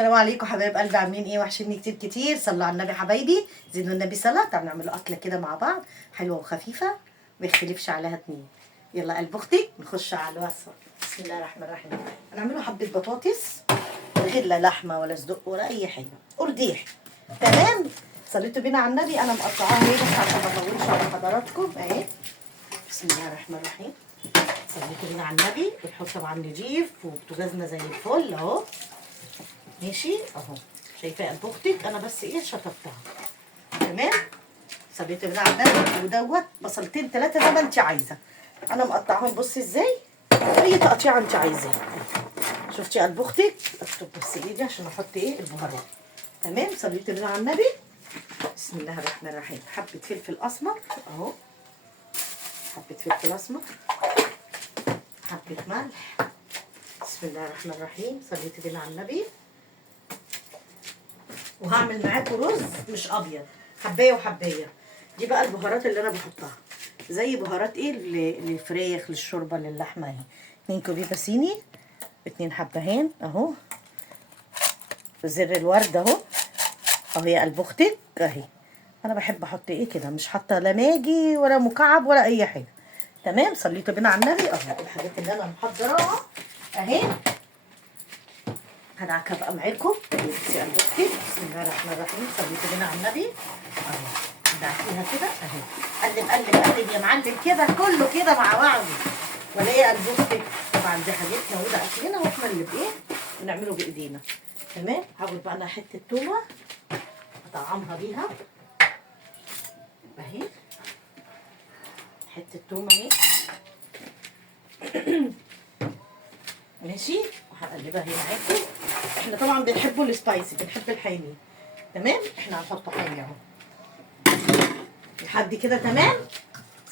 السلام عليكم حبايب قلبي، عاملين ايه؟ وحشني كتير كتير. صلوا على النبي حبايبي، زينوا النبي صلاه. تعالوا نعملوا اكله كده مع بعض حلوه وخفيفه ما يختلفش عليها اتنين. يلا قلب اختي نخش على الوصفه. بسم الله الرحمن الرحيم. هنعملوا حبه بطاطس من غير لا لحمه ولا صدق ولا اي حاجه، قرديح. تمام. صليتوا بينا على النبي. انا مقطعاها اهي بس عشان ما اطولش على حضراتكم اهي. بسم الله الرحمن الرحيم. صليتوا بينا على النبي. بنحط طبعا نضيف وبوتاجازنا زي الفل اهو. ماشي اهو. شايفه قلب اختك؟ انا بس ايه شطفتها. تمام. صليت بينا على النبي. ودوت بصلتين ثلاثه زي ما انت عايزه. انا مقطعهم بصي ازاي، اي تقطيعه انت عايزاها. شفتي قلب اختك؟ اكتب بس ايدي عشان احط ايه البهارات. تمام. صليت بينا على النبي. بسم الله الرحمن الرحيم. حبه فلفل اسمر اهو، حبه فلفل اسمر، حبه ملح. بسم الله الرحمن الرحيم. صليت بينا على النبي. وهعمل معاكم رز مش ابيض، حبايه وحبايه. دي بقى البهارات اللي انا بحطها، زي بهارات ايه للفراخ للشوربه للحمه اهي. 2 كوبيبه صيني، 2 حبهان اهو، زر الورد اهو اهو. يا قلب اختك اهي. انا بحب احط ايه كده، مش حاطه لا ماجي ولا مكعب ولا اي حاجه. تمام. صليتوا بينا على النبي اهو. الحاجات اللي انا محضراها اهي هدعكها بقى معاكم. بصي قلب اختي. بسم الله الرحمن الرحيم. صليتوا بينا على النبي اهو. دعكيها كده اهي. قلب قلب قلب يا معلم كده، كله كده مع بعضه. ولا ايه قلب اختك؟ طبعا دي حاجتنا وده اكلنا واحنا اللي بايه بنعمله بايدينا. تمام. هاخد بقى انا حته تومه اطعمها بيها اهي. حته تومه اهي. ماشي. وهقلبها هنا معاكم. احنا طبعا بنحبه السبايسي، بنحب الحامي. تمام. احنا هنحط حامي اهو لحد كده. تمام.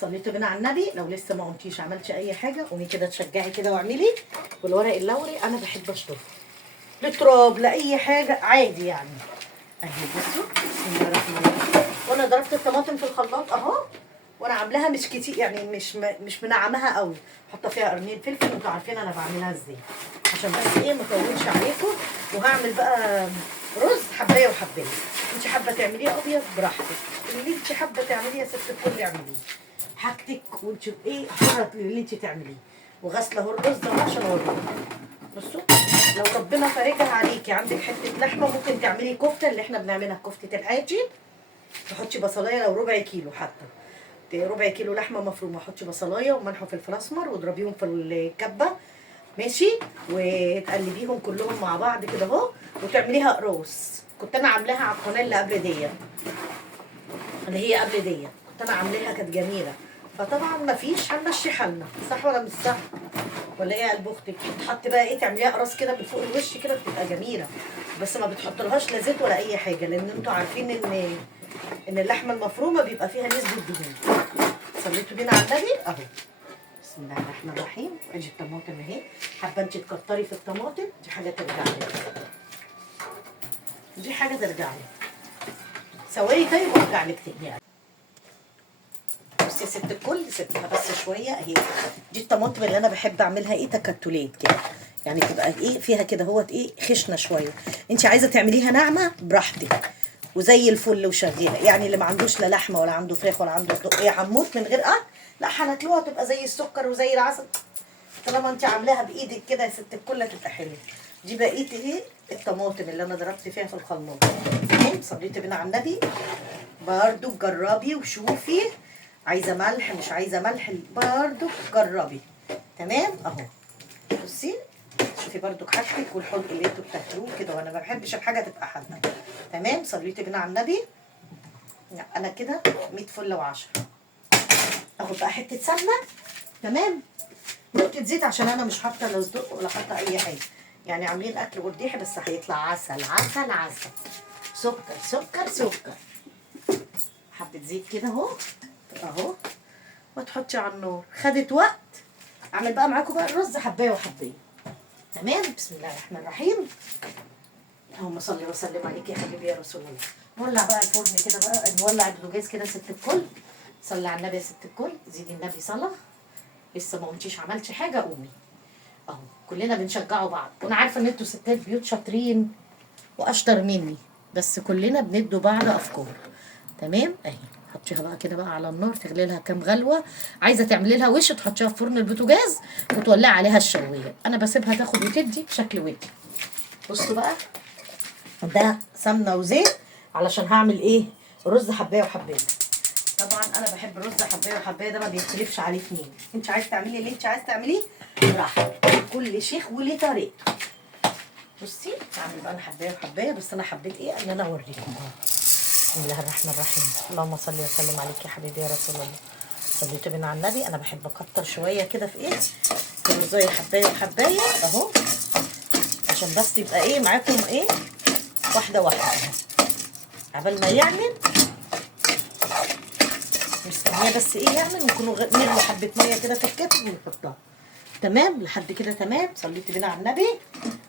صليتوا بينا على النبي. لو لسه ما قمتيش عملتش اي حاجه قومي كده تشجعي كده واعملي. والورق اللوري انا بحب اشطفه لتراب لاي حاجه عادي يعني اهي. بصوا بسم الله الرحمن الرحيم. وانا ضربت الطماطم في الخلاط اهو، وانا عاملاها مش كتير يعني، مش منعمها قوي. حاطه فيها قرنين فلفل. انتوا عارفين انا بعملها ازاي، عشان بس ايه ما اطولش عليكم. وهعمل بقى رز حبايه وحبايه. انت حابه تعمليه ابيض براحتك، اللي انت حابه تعمليه يا ست الكل اعمليه حاجتك، وانت ايه حره اللي انت تعمليه. وغسله اهو الرز اهو عشان اوريكم. بصوا لو ربنا فارجها عليكي عندك حته لحمه ممكن تعملي كفته اللي احنا بنعملها كفته الحاجي. تحطي بصلايه لو ربع كيلو، حتى ربع كيلو لحمه مفرومه حطي بصلايه وملح وفلفل اسمر واضربيهم في الكبه. ماشي. وتقلبيهم كلهم مع بعض كده اهو. وتعمليها قروص. كنت انا عاملاها على القناه اللي قبل ديت، اللي هي قبل ديت كنت انا عاملاها كانت جميله. فطبعا مفيش، هنمشي حالنا. صح ولا مش صح؟ ولا ايه يا قلب اختك؟ تحط بقى ايه، تعمليها قراص كده من فوق الوش كده بتبقى جميله. بس ما بتحطلهاش لا زيت ولا اي حاجه، لان انتوا عارفين ان اللحمه المفرومه بيبقى فيها نسبه دهون. صليتوا بينا على النبي اهو. بسم الله الرحمن الرحيم. ادي الطماطم اهي. حابه انت تكتري في الطماطم دي حاجه ترجع لك، دي حاجه ترجع لك. سوي طيب وارجع لك تاني. بصي يا ست الكل، سيبها بس شويه اهي. دي الطماطم اللي انا بحب اعملها ايه تكتلات كده، يعني تبقى ايه فيها كده اهوت ايه خشنه شويه. انت عايزه تعمليها ناعمه براحتك وزي الفل وشغاله. يعني اللي ما عندوش لا لحمه ولا عنده فراخ ولا عنده صدق ايه حموت من غير لا هناكلوها تبقى زي السكر وزي العسل. طالما انت عاملاها بايدك كده يا ست الكل هتبقى حلوه. دي بقيه ايه الطماطم اللي انا ضربت فيها في الخلاط. تمام. صليت بينا على النبي. برضو جربي وشوفي، عايزه ملح مش عايزه ملح برضو جربي. تمام اهو. بصي شوفي برضو حاجتك والحلق اللي انتوا بتاكلوه كده، وانا ما بحبش الحاجه تبقى حادقه. تمام. صليت بينا على النبي. انا كده 100 فل و10. اخد بقى حته سمنه. تمام. نقطه زيت عشان انا مش حاطه لا صدق ولا حاطه اي حاجه، يعني عاملين اكل قرديحي بس هيطلع عسل عسل عسل. سكر سكر سكر. حبه زيت كده اهو اهو. وتحطي على النار. خدت وقت. اعمل بقى معاكم بقى الرز حبايه وحبايه. تمام. بسم الله الرحمن الرحيم. اللهم صل وسلم عليك يا حبيبي يا رسول الله. نولع بقى الفرن كده بقى، نولع البوتاجاز كده ست الكل. صلي على النبي يا ست الكل. زيدي النبي صلاه. لسه ما قمتيش عملتش حاجه قومي اهو. كلنا بنشجعوا بعض، وانا عارفه ان انتوا ستات بيوت شاطرين واشطر مني، بس كلنا بندوا بعض افكار. تمام اهي. حطيها بقى كده بقى على النار، تغلي لها كام غلوه. عايزه تعملي لها وش تحطيها في فرن البوتاجاز وتولعي عليها الشوايه. انا بسيبها تاخد وتدي بشكل ودي. بصوا بقى، ده سمنه وزيت علشان هعمل ايه؟ رز حبايه وحبايه. طبعا انا بحب الرز حبايه وحبايه، ده ما بيختلفش عليه اتنين. انت عايز تعملي اللي انت عايز تعمليه براحتك، كل شيخ وليه طريقته. بصي هعمل بقى حبايه وحبايه، بس انا حبيت ايه ان انا اوريكم. بسم الله الرحمن الرحيم. اللهم صل وسلم عليك يا حبيبي يا رسول الله. صليت بنا على النبي. انا بحب اكتر شويه كده في ايه، في الرزايه حبايه وحبايه اهو، عشان بس يبقى ايه معاكم ايه، واحده واحده اهو. عبال ما يعمل مستنيه بس ايه يعمل، ونكونوا نغلي حبه ميه كده في الكتف ونحطها. تمام لحد كده تمام. صليت بينا على النبي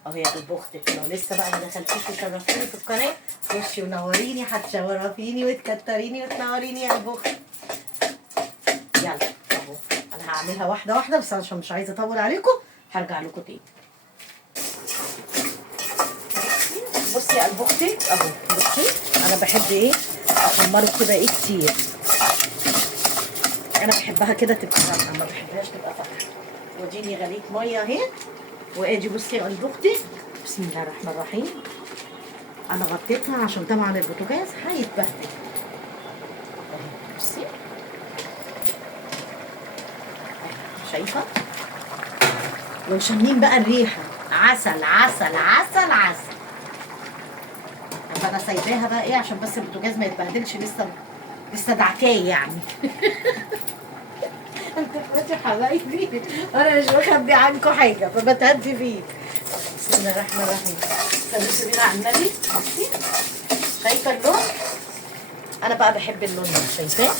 اهو يا قلب اختك. لو لسه بقى ما دخلتيش وشرفتيني في القناه، خشي ونوريني، هتشرفيني وتكتريني وتنوريني يا قلب اختك. يلا اهو انا هعملها واحده واحده، بس عشان مش عايزه اطول عليكم هرجع لكم تاني. بصي يا قلب اختي اهو. بصي انا بحب ايه احمره كده ايه كتير. انا بحبها كده تبقى غامقه، ما بحبهاش تبقى فاتحه. واديني غليت ميه اهي، وادي بصي يا قلب اختي. بسم الله الرحمن الرحيم. انا غطيتها عشان طبعا البوتاجاز هيتبهدل. بصي شايفه، وشامين بقى الريحه، عسل عسل عسل عسل. فانا سايباها بقى ايه عشان بس البوتاجاز ما يتبهدلش، لسه دعكاه يعني. انتوا اخواتي حبايبي، انا مش بخبي عنكم حاجه فبتهدي فيه. بسم الله الرحمن الرحيم. صليتوا بينا على النبي. بصي شايفه اللون، انا بقى بحب اللون ده، شايفاه؟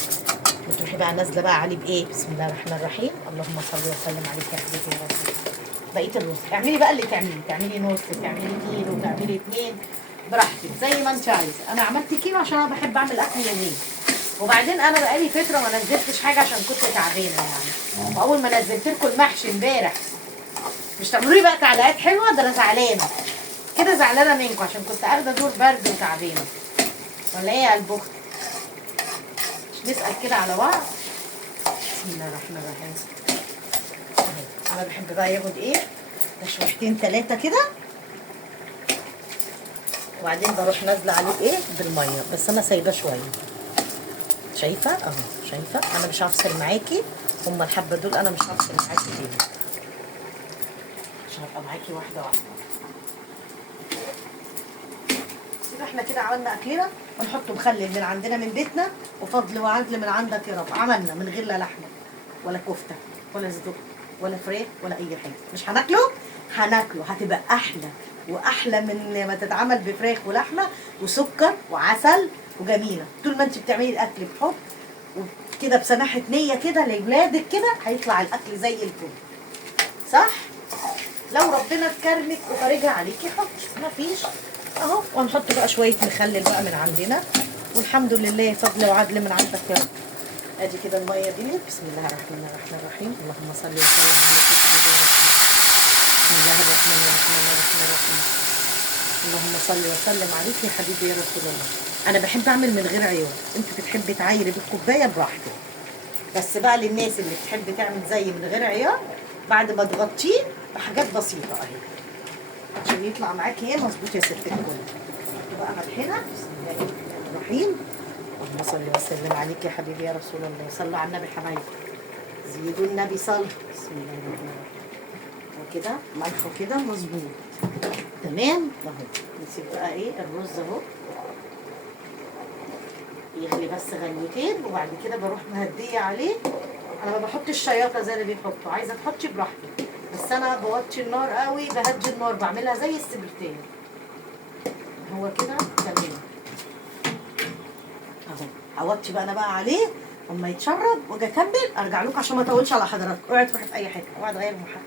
بتروحي بقى نازله بقى عليه بايه؟ بسم الله الرحمن الرحيم. اللهم صل وسلم عليك يا حبيبي يا رسول الله. بقيه الرز اعملي بقى اللي تعملي نص، تعملي كيلو، تعملي اتنين، براحتك زي ما انت عايزه. انا عملت كيلو عشان انا بحب اعمل اكل يومين، وبعدين انا بقالي فتره ما نزلتش حاجه عشان كنت تعبانه يعني. واول ما نزلت لكم المحشي امبارح، مش تعملوا لي بقى تعليقات حلوه، ده انا زعلانه كده، زعلانه منكم عشان كنت اخده دور برد وتعبانه. ولا ايه يا قلب اختي؟ مش نسال كده على بعض. بسم الله الرحمن الرحيم. انا بحب بقى ياخد ايه تشويحتين ثلاثه كده، وبعدين بروح نازله عليه بايه بالميه، بس انا سايباه شويه. شايفه اهو، شايفه انا مش هفصل معاكي، هما الحبه دول انا مش هفصل معاكي فيهم عشان ابقى معاكي واحده واحده. يبقى احنا كده عملنا اكلنا، ونحط مخلل من عندنا من بيتنا، وفضل وعدل من عندك يا رب. عملنا من غير لا لحمه ولا كفته ولا صدق ولا فراخ ولا اي حاجه. مش هناكله؟ هناكله، هتبقى احلى واحلى من ما تتعمل بفراخ ولحمه وسكر وعسل وجميله. طول ما انت بتعملي الاكل بحب وكده بسماحه نيه كده لاولادك كده، هيطلع الاكل زي الفل. صح؟ لو ربنا كرمك وفرجها عليكي حط، مفيش اهو. وهنحط بقى شويه مخلل بقى من عندنا، والحمد لله فضل وعدل من عندك يا رب. ادي كده الميه دي. بسم الله الرحمن الرحيم. اللهم صل وسلم على سيدنا. بسم الله الرحمن الرحيم. اللهم صل وسلم عليك يا حبيبي يا رسول الله. انا بحب اعمل من غير عيار، انت بتحبي تعايري بالكوبايه براحتك، بس بقى للناس اللي بتحب تعمل زي من غير عيار، بعد ما تغطيه بحاجات بسيطه اهي عشان يطلع معاكي ايه مظبوط يا ست الكل. بقى ملحنا. بسم الله الرحمن الرحيم. اللهم صل وسلم عليك يا حبيبي يا رسول الله. صلوا على النبي حبايبي، زيدوا النبي صلى. بسم الله الرحمن الرحيم. وكده ملحه كده مظبوط تمام اهو. نسيب بقى ايه الرز اهو يغلي بس غلوتين، وبعد كده بروح مهديه عليه. انا ما بحطش الشياطه زي اللي بيحطوا، عايزه تحطي براحتك، بس انا بوطي النار قوي، بهدي النار، بعملها زي السبرتين. هو كده تمام اهو. هوطي بقى انا بقى عليه اما يتشرب واجي اكمل ارجع لكم عشان ما اطولش على حضراتكم. اوعي تروحي في اي حته، اوعي تغيري المحل.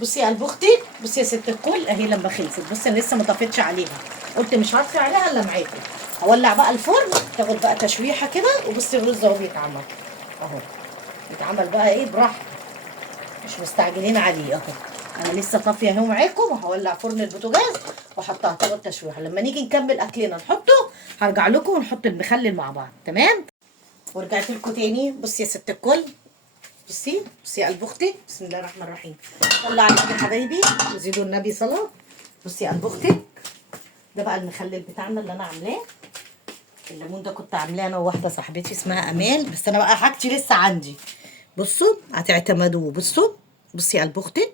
بصي يا قلب اختي، بصي يا ست الكل اهي لما خلصت. بصي انا لسه ما طفيتش عليها، قلت مش هطفي عليها الا معاكم. هولع بقى الفرن تاخد بقى تشويحه كده. وبصي الرز اهو بيتعمل اهو، بيتعمل بقى ايه براحته، مش مستعجلين عليه اهو. انا لسه طافيه اهو معاكم، وهولع فرن البوتاجاز وحطها تاخد التشويحه. لما نيجي نكمل اكلنا نحطه، هرجع لكم ونحط المخلل مع بعض. تمام. ورجعت لكم تاني. بصي يا ست الكل، بصي بصي يا قلب اختي. بسم الله الرحمن الرحيم. طلع عليكم يا حبايبي وزيدوا النبي صلاه. بصي يا قلب اختي، ده بقى المخلل بتاعنا اللي انا عاملاه. الليمون ده كنت عاملاه انا وواحده صاحبتي اسمها امال، بس انا بقى حاجتي لسه عندي. بصوا هتعتمدوه. بصوا بصي يا قلب اختي،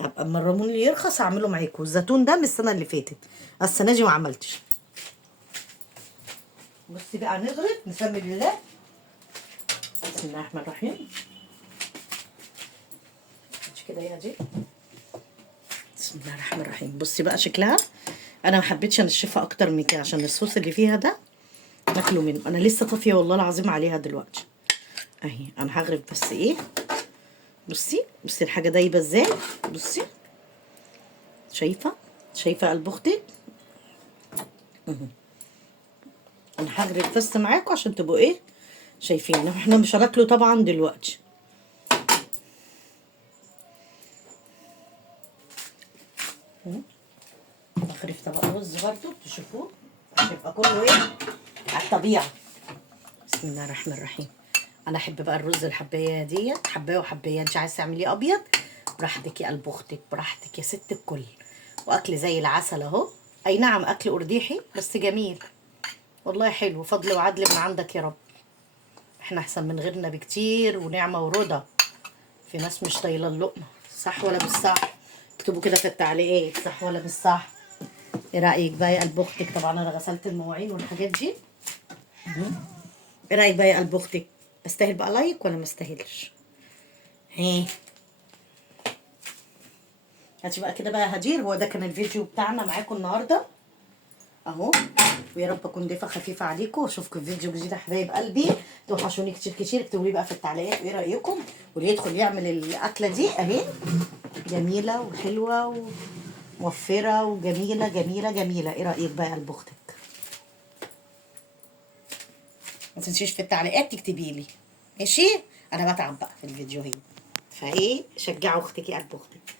ابقى اما الرمون اللي يرخص اعمله معاكم. الزيتون ده من السنه اللي فاتت، السنه دي ما عملتش. بصي بقى نغرف نسمي بالله. بسم الله الرحمن الرحيم. مش كده يا دي. بسم الله الرحمن الرحيم. بصي بقى شكلها، انا ما حبيتش انشفها اكتر من كده عشان الصوص اللي فيها ده ناكله منه. انا لسه طافيه والله العظيم عليها دلوقتي اهي. انا هغرف بس ايه. بصي بصي الحاجه دايبه ازاي. بصي شايفه شايفه قلب اختي. انا هغرف بس معاكم عشان تبقوا ايه شايفين. احنا مش هناكله طبعا دلوقتي. بغرف طبق رز برضو تشوفوه عشان يبقى كله ايه على الطبيعه. بسم الله الرحمن الرحيم. انا احب بقى الرز الحبايه ديت، حبايه وحبايه. انت عايزه تعمليه ابيض براحتك يا قلب اختك، براحتك يا ست الكل. واكل زي العسل اهو. اي نعم اكل ارديحي بس جميل والله، حلو. فضل وعدل من عندك يا رب. احنا احسن من غيرنا بكتير، ونعمه ورضا. في ناس مش طايله اللقمه. صح ولا مش صح؟ اكتبوا كده في التعليقات صح ولا مش صح. ايه رايك بقى يا قلب اختك؟ طبعا انا غسلت المواعين والحاجات دي. ايه رايك بقى يا قلب اختك؟ استاهل بقى لايك ولا ما استاهلش؟ هي هاتي بقى كده بقى يا هدير. هو ده كان الفيديو بتاعنا معاكم النهارده اهو. ويا رب اكون ضيفه خفيفه عليكم، واشوفكم في فيديو جديد يا حبايب قلبي. توحشوني كتير كتير. اكتبوا لي بقى في التعليقات ايه رايكم، واللي يدخل يعمل الاكله دي اهي جميله وحلوه وموفره وجميله جميله جميله. ايه رايك بقى يا قلب اختك؟ ما تنسيش في التعليقات تكتبي لي. ماشي. انا بتعب بقى في الفيديو هنا، فايه شجعوا اختك يا قلب اختك.